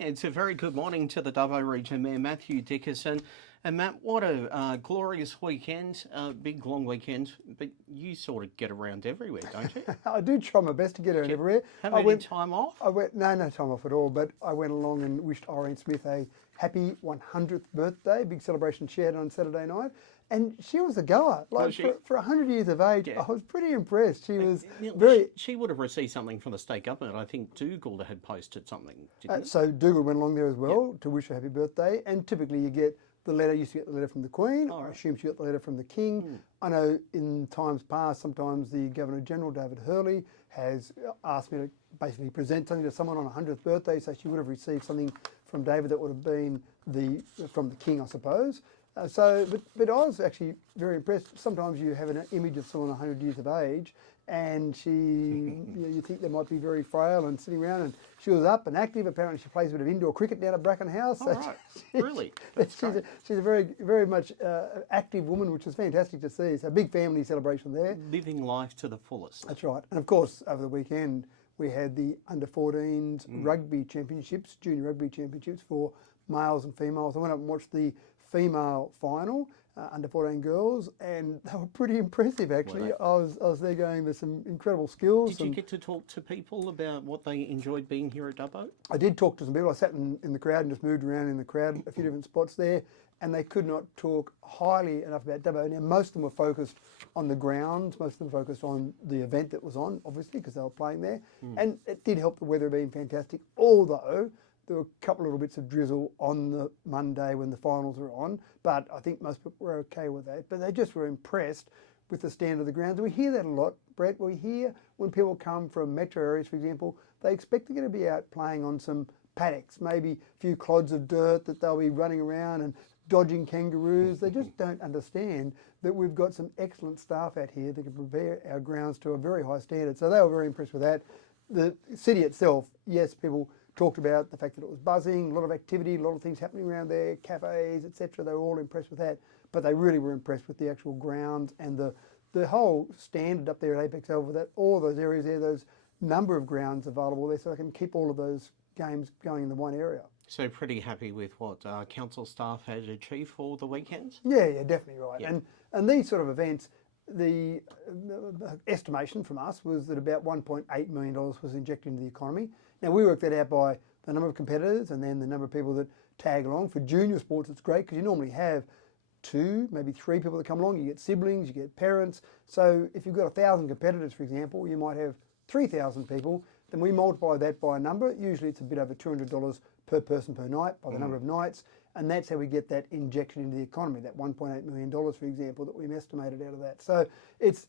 It's a very good morning to the Dubbo region Mayor Matthew Dickerson. And Matt, what a glorious weekend, big long weekend, but you sort of get around everywhere, don't you? I do try my best to get around everywhere. Have any time off? No time off at all, but I went along and wished Irene Smith a happy 100th birthday, big celebration she had on Saturday night. And she was a goer. Like for 100 years of age, Yeah. I was pretty impressed. She was Neil, very... She would have received something from the state government. I think Dougal had posted something, didn't he? So Dougal went along there as well to wish her happy birthday. And typically you get the letter, you used to get the letter from the Queen. Oh, right. I assume she got the letter from the King. I know in times past, sometimes the Governor-General, David Hurley, has asked me to basically present something to someone on a 100th birthday, so she would have received something from David that would have been from the King, I suppose. But I was actually very impressed. Sometimes you have an image of someone 100 years of age, and you think they might be very frail and sitting around, and she was up and active. Apparently she plays a bit of indoor cricket down at Bracken House. Oh, right. Really? She's a very, very much active woman, which is fantastic to see. So a big family celebration there. Living life to the fullest. That's right. And of course, over the weekend, we had the under-14s rugby championships, junior rugby championships for males and females. I went up and watched the female final, under-14 girls, and they were pretty impressive actually. I was there going, there's some incredible skills. Did you get to talk to people about what they enjoyed being here at Dubbo? I did talk to some people. I sat in the crowd and just moved around in the crowd, a few different spots there, and they could not talk highly enough about Dubbo. Now, most of them were focused on the grounds, most of them focused on the event that was on, obviously, because they were playing there. And it did help the weather being fantastic, although there were a couple of little bits of drizzle on the Monday when the finals were on, but I think most people were okay with that. But they just were impressed with the stand of the grounds. And we hear that a lot, Brett. We hear when people come from metro areas, for example, they expect they're going to be out playing on some paddocks, maybe a few clods of dirt that they'll be running around and dodging kangaroos. They just don't understand that we've got some excellent staff out here that can prepare our grounds to a very high standard. So they were very impressed with that. The city itself, yes, people talked about the fact that it was buzzing, a lot of activity, a lot of things happening around there, cafes, etc. They were all impressed with that, but they really were impressed with the actual grounds and the whole standard up there at Apex Oval, that all those areas there, those number of grounds available there, so they can keep all of those games going in the one area. So pretty happy with what council staff had achieved for the weekend? Yeah, definitely right. Yeah. And these sort of events, the estimation from us was that about $1.8 million was injected into the economy. Now, we worked that out by the number of competitors and then the number of people that tag along. For junior sports, it's great because you normally have 2, maybe 3 people that come along. You get siblings, you get parents. So if you've got 1,000 competitors, for example, you might have 3,000 people. Then we multiply that by a number. Usually it's a bit over $200 per person per night by the number of nights. And that's how we get that injection into the economy, that $1.8 million, for example, that we've estimated out of that. So it's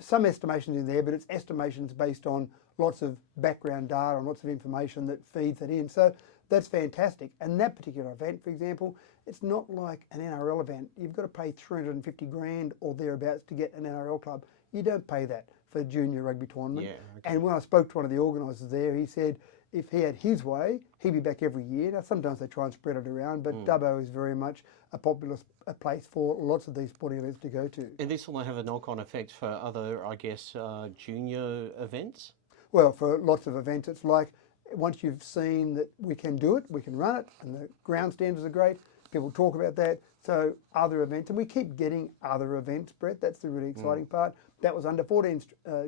some estimations in there, but it's estimations based on lots of background data and lots of information that feeds that in. So that's fantastic. And that particular event, for example, it's not like an NRL event. You've got to pay 350 grand or thereabouts to get an NRL club. You don't pay that for a junior rugby tournament. Yeah, okay. And when I spoke to one of the organisers there, he said if he had his way, he'd be back every year. Now, sometimes they try and spread it around, but Dubbo is very much a popular place for lots of these sporting events to go to. And this will have a knock-on effect for other, I guess, junior events? Well, for lots of events, it's like once you've seen that we can do it, we can run it, and the ground standards are great, people talk about that. So other events, and we keep getting other events, Brett, that's the really exciting part. That was under 14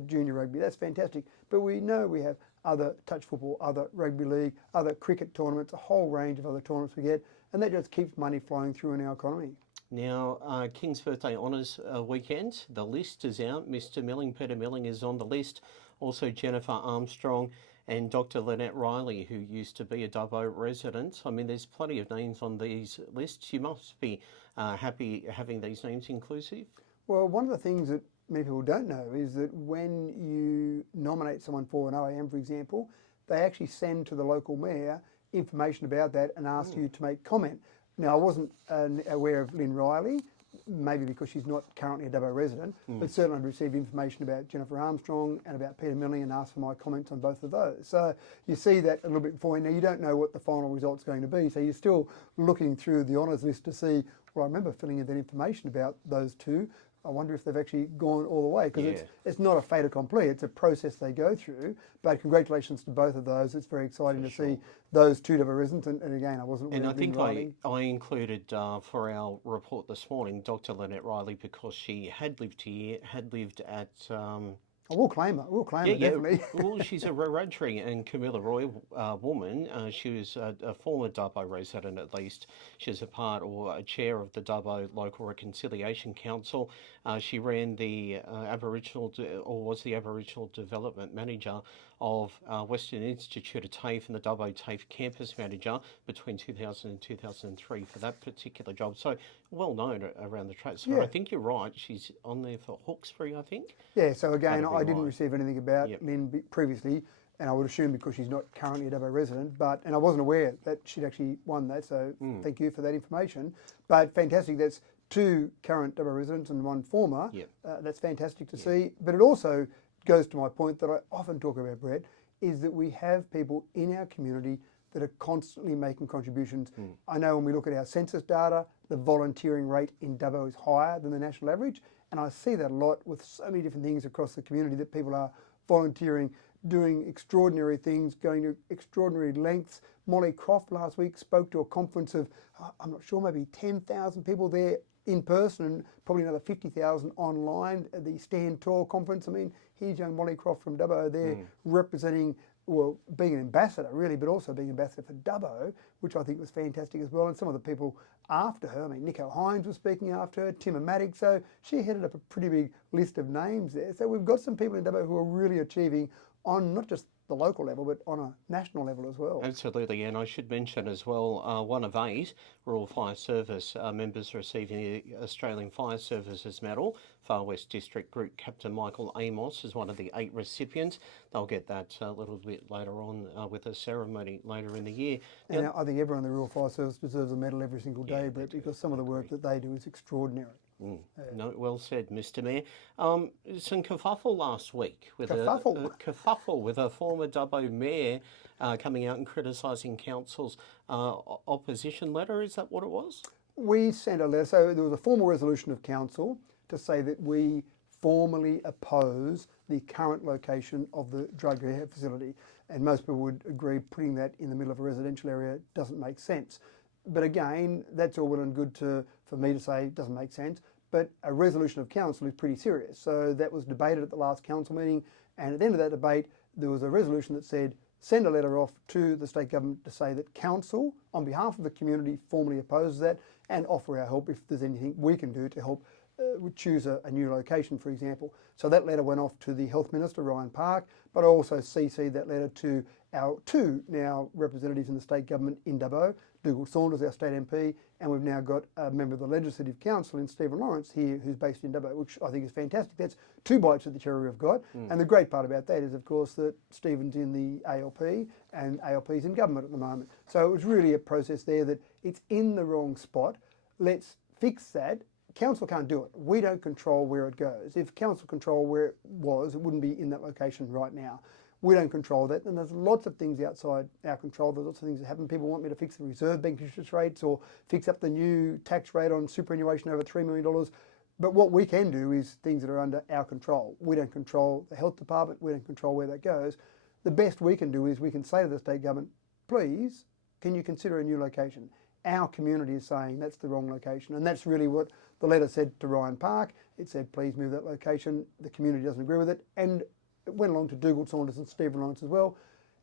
junior rugby, that's fantastic. But we know we have other touch football, other rugby league, other cricket tournaments, a whole range of other tournaments we get, and that just keeps money flowing through in our economy. Now, King's Birthday Honours weekend, the list is out. Mr. Milling, Peter Milling is on the list. Also Jennifer Armstrong and Dr. Lynette Riley, who used to be a Dubbo resident. I mean, there's plenty of names on these lists. You must be happy having these names inclusive. Well, one of the things that many people don't know is that when you nominate someone for an OAM, for example, they actually send to the local mayor information about that and ask you to make comment. Now, I wasn't aware of Lynn Riley, maybe because she's not currently a Dubbo resident, but certainly I've received information about Jennifer Armstrong and about Peter Milling and asked for my comments on both of those. So you see that a little bit before. Now, you don't know what the final result's going to be, so you're still looking through the honours list to see, well, I remember filling in that information about those two. I wonder if they've actually gone all the way, because Yeah. it's not a fait accompli, it's a process they go through. But congratulations to both of those. It's very exciting to see those two Dubbo residents. And again, I wasn't aware And I of Lynn think Riley. I included for our report this morning Dr. Lynette Riley, because she had lived here, had lived at I will claim her. We'll claim yeah, her, yeah. definitely. Well, she's a Wiradjuri and Camilla Roy woman. She was a former Dubbo resident, at least. She's a part or a chair of the Dubbo Local Reconciliation Council. She ran the or was the Aboriginal Development Manager of Western Institute of TAFE and the Dubbo TAFE Campus Manager between 2000 and 2003 for that particular job. So well known around the trade. So Yeah. I think you're right. She's on there for Hawkesbury, I think. Yeah, so again, That'd be I didn't right. receive anything about Yep. Lynn previously, and I would assume because she's not currently a Dubbo resident, and I wasn't aware that she'd actually won that, so thank you for that information. But fantastic, that's two current Dubbo residents and one former. Yep. That's fantastic to see. But it also goes to my point that I often talk about, Brett, is that we have people in our community that are constantly making contributions. I know when we look at our census data, the volunteering rate in Dubbo is higher than the national average, and I see that a lot with so many different things across the community, that people are volunteering, doing extraordinary things, going to extraordinary lengths. Molly Croft last week spoke to a conference of, I'm not sure, maybe 10,000 people there in person and probably another 50,000 online at the Stand Tall conference. I mean, here's young Molly Croft from Dubbo there representing, well, being an ambassador really, but also being ambassador for Dubbo, which I think was fantastic as well. And some of the people after her, I mean, Nico Hines was speaking after her, Tim Amatic, so she headed up a pretty big list of names there. So we've got some people in Dubbo who are really achieving on not just the local level, but on a national level as well. Absolutely, and I should mention as well, one of 8 Royal Fire Service members receiving the Australian Fire Services Medal. Far West District Group Captain Michael Amos is one of the 8 recipients. They'll get that a little bit later on with a ceremony later in the year. And I think everyone in the Royal Fire Service deserves a medal every single day, Brett, because some of the work that they do is extraordinary. No, well said, Mr. Mayor. Some kerfuffle last week with Kerfuffle? a kerfuffle with a former Dubbo mayor coming out and criticising council's opposition letter. Is that what it was? We sent a letter, so there was a formal resolution of council to say that we formally oppose the current location of the drug rehab facility. And most people would agree putting that in the middle of a residential area doesn't make sense. But again, that's all well and good for me to say it doesn't make sense, but a resolution of council is pretty serious. So that was debated at the last council meeting, and at the end of that debate, there was a resolution that said, send a letter off to the state government to say that council, on behalf of the community, formally opposes that and offer our help if there's anything we can do to help choose a new location, for example. So that letter went off to the Health Minister, Ryan Park, but I also CC'd that letter to our 2 now representatives in the state government in Dubbo, Dougal Saunders, our state MP, and we've now got a member of the Legislative Council in Stephen Lawrence here who's based in Dubbo, which I think is fantastic. That's 2 bites at the cherry we've got. And the great part about that is, of course, that Stephen's in the ALP and ALP's in government at the moment. So it was really a process there that it's in the wrong spot. Let's fix that. Council can't do it. We don't control where it goes. If council control where it was, it wouldn't be in that location right now. We don't control that, and there's lots of things outside our control. There's lots of things that happen. People want me to fix the reserve bank interest rates or fix up the new tax rate on superannuation over $3 million. But what we can do is things that are under our control. We don't control the health department. We don't control where that goes. The best we can do is we can say to the state government, please, can you consider a new location? Our community is saying that's the wrong location, and that's really what the letter said to Ryan Park. It said, please move that location. The community doesn't agree with it, and it went along to Dougal Saunders and Stephen Lawrence as well,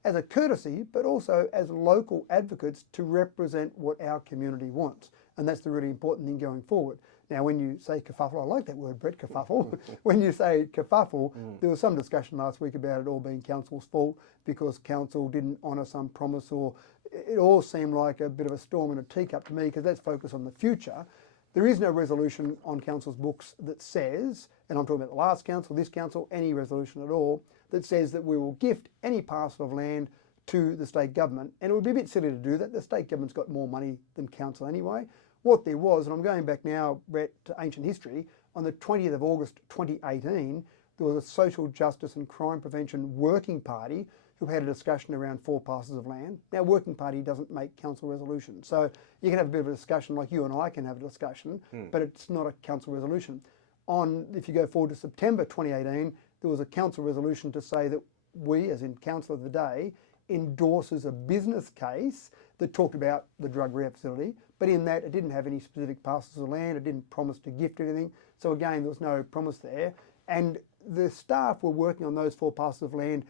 as a courtesy, but also as local advocates to represent what our community wants. And that's the really important thing going forward. Now, when you say kerfuffle, I like that word, Brett, kerfuffle. When you say kerfuffle, there was some discussion last week about it all being council's fault because council didn't honour some promise, or it all seemed like a bit of a storm in a teacup to me, because let's focus on the future. There is no resolution on council's books that says, and I'm talking about the last council, this council, any resolution at all, that says that we will gift any parcel of land to the state government. And it would be a bit silly to do that. The state government's got more money than council anyway. What there was, and I'm going back now, Brett, to ancient history, on the 20th of August 2018, there was a social justice and crime prevention working party who had a discussion around 4 parcels of land. Now, working party doesn't make council resolutions. So you can have a bit of a discussion like you and I can have a discussion, but it's not a council resolution. if you go forward to September 2018, there was a council resolution to say that we, as in council of the day, endorses a business case that talked about the drug rehab facility, but in that it didn't have any specific parcels of land, it didn't promise to gift anything. So again, there was no promise there. And the staff were working on those 4 parcels of land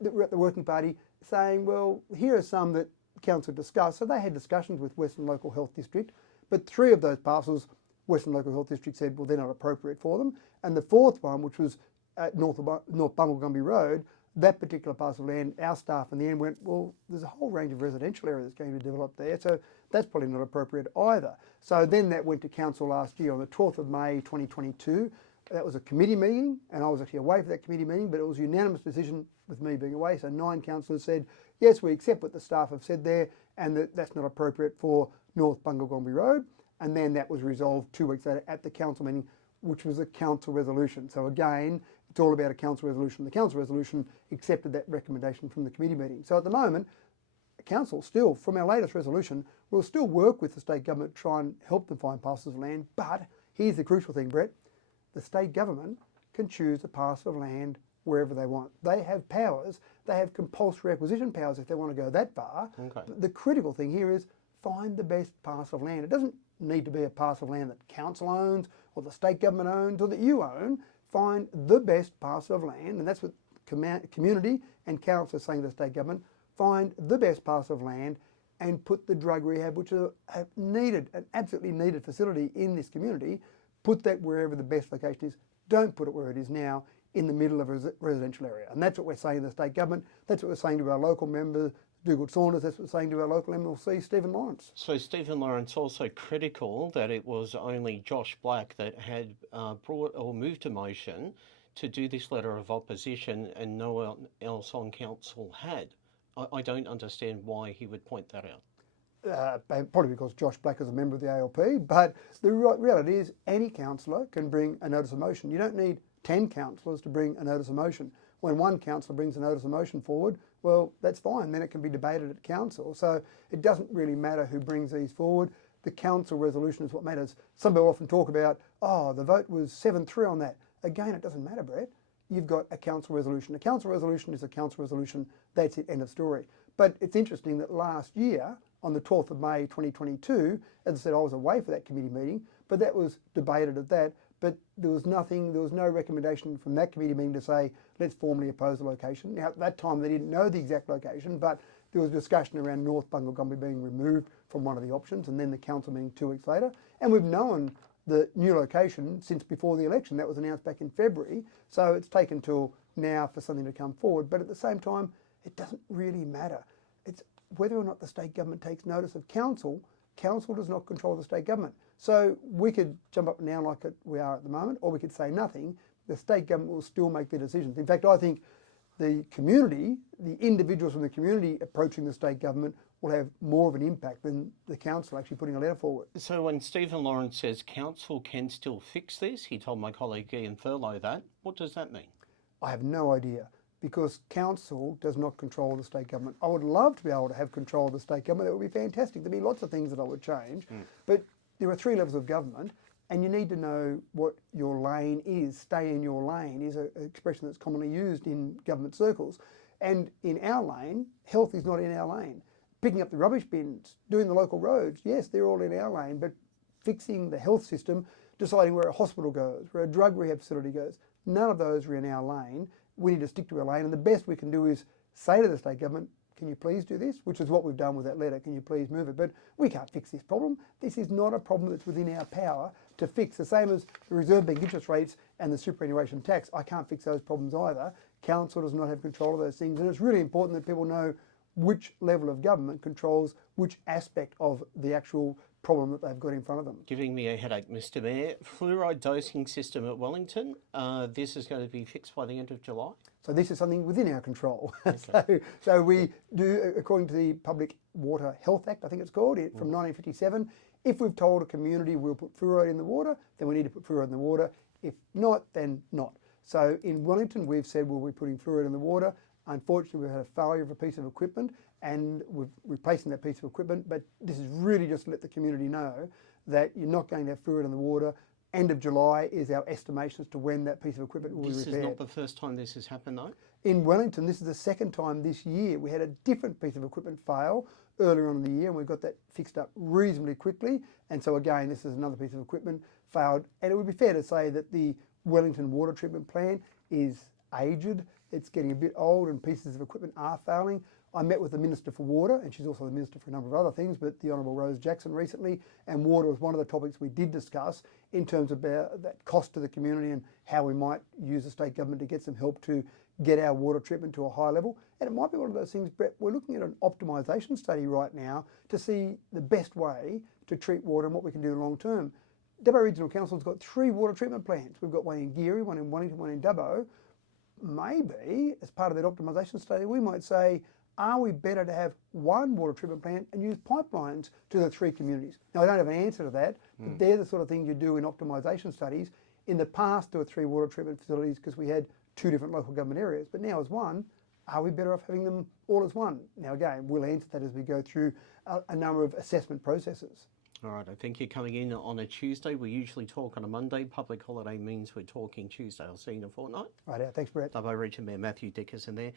that were at the working party saying, well, here are some that council discussed. So they had discussions with Western Local Health District, but 3 of those parcels, Western Local Health District said, well, they're not appropriate for them. And the 4th one, which was at North Bungalgumby Road, that particular parcel of land, our staff in the end went, well, there's a whole range of residential areas that's going to be developed there, so that's probably not appropriate either. So then that went to council last year on the 12th of May 2022. That was a committee meeting, and I was actually away for that committee meeting, but it was a unanimous decision with me being away. So 9 councillors said, yes, we accept what the staff have said there, and that's not appropriate for North Bungalgumby Road. And then that was resolved 2 weeks later at the council meeting, which was a council resolution. So again, it's all about a council resolution. The council resolution accepted that recommendation from the committee meeting. So at the moment, the council still, from our latest resolution, will still work with the state government to try and help them find parcels of land. But here's the crucial thing, Brett. The state government can choose a parcel of land wherever they want. They have powers. They have compulsory acquisition powers if they want to go that far. Okay. But the critical thing here is find the best parcel of land. It doesn't need to be a parcel of land that council owns or the state government owns or that you own. Find the best parcel of land, and that's what community and council are saying to the state government. Find the best parcel of land and put the drug rehab, which is an absolutely needed facility in this community, put that wherever the best location is. Don't put it where it is now, in the middle of a residential area. And that's what we're saying to the state government. That's what we're saying to our local member, Dougal Saunders. That's what we're saying to our local MLC, Stephen Lawrence. So Stephen Lawrence also critical that it was only Josh Black that had brought or moved a motion to do this letter of opposition and no one else on council had. I don't understand why he would point that out. Probably because Josh Black is a member of the ALP, but the reality is any councillor can bring a notice of motion. You don't need 10 councillors to bring a notice of motion. When one councillor brings a notice of motion forward, well, that's fine. Then it can be debated at council. So it doesn't really matter who brings these forward. The council resolution is what matters. Some people often talk about, oh, the vote was 7-3 on that. Again, it doesn't matter, Brett. You've got a council resolution. A council resolution is a council resolution. That's it, end of story. But it's interesting that last year, on the 12th of May 2022, as I said, I was away for that committee meeting, but that was debated at that. But there was no recommendation from that committee meeting to say, let's formally oppose the location. Now, at that time, they didn't know the exact location, but there was discussion around North Bungalgumby being removed from one of the options, and then the council meeting 2 weeks later. And we've known the new location since before the election. That was announced back in February. So it's taken till now for something to come forward. But at the same time, it doesn't really matter. It's whether or not the state government takes notice of council. Council does not control the state government. So we could jump up and down like we are at the moment, or we could say nothing. The state government will still make their decisions. In fact, I think the community, the individuals from the community approaching the state government will have more of an impact than the council actually putting a letter forward. So when Stephen Lawrence says council can still fix this, he told my colleague Ian Thurlow that. What does that mean? I have no idea, because council does not control the state government. I would love to be able to have control of the state government. That would be fantastic. There'd be lots of things that I would change. But there are 3 levels of government, and you need to know what your lane is. Stay in your lane is an expression that's commonly used in government circles. And in our lane, health is not in our lane. Picking up the rubbish bins, doing the local roads, yes, they're all in our lane, but fixing the health system, deciding where a hospital goes, where a drug rehab facility goes, none of those are in our lane. We need to stick to our lane, and the best we can do is say to the state government, can you please do this? Which is what we've done with that letter. Can you please move it? But we can't fix this problem. This is not a problem that's within our power to fix. The same as the reserve bank interest rates and the superannuation tax. I can't fix those problems either. Council does not have control of those things. And it's really important that people know which level of government controls which aspect of the actual problem that they've got in front of them. Giving me a headache, Mr. Mayor. Fluoride dosing system at Wellington. This is going to be fixed by the end of July. So this is something within our control. Okay. so we do, according to the Public Water Health Act, I think it's called, from 1957, if we've told a community we'll put fluoride in the water, then we need to put fluoride in the water. If not, then not. So in Wellington, we've said we'll be putting fluoride in the water. Unfortunately, we've had a failure of a piece of equipment, and we're replacing that piece of equipment. But this is really just to let the community know that you're not going to have fluoride in the water. End of July is our estimation as to when that piece of equipment will be This repaired. is not the first time this has happened, though. In Wellington, this is the second time this year. We had a different piece of equipment fail earlier on in the year, and we got that fixed up reasonably quickly. And so again, this is another piece of equipment failed. And it would be fair to say that the Wellington water treatment plant is aged. It's getting a bit old, and pieces of equipment are failing. I met with the Minister for Water, and she's also the Minister for a number of other things, but the Honourable Rose Jackson recently, and water was one of the topics we did discuss in terms of that cost to the community and how we might use the state government to get some help to get our water treatment to a high level. And it might be one of those things, Brett, we're looking at an optimisation study right now to see the best way to treat water and what we can do long term. Dubbo Regional Council's got 3 water treatment plants. We've got one in Geary, one in Wellington, one in Dubbo. Maybe, as part of that optimisation study, we might say, are we better to have one water treatment plant and use pipelines to the 3 communities? Now, I don't have an answer to that, but they're the sort of things you do in optimisation studies. In the past, there were 3 water treatment facilities because we had 2 different local government areas, but now as one, are we better off having them all as one? Now, again, we'll answer that as we go through a number of assessment processes. All right, I think you're coming in on a Tuesday. We usually talk on a Monday. Public holiday means we're talking Tuesday. I'll see you in a fortnight. Right, thanks, Brett. Dubbo Region Mayor Matthew Dickerson there.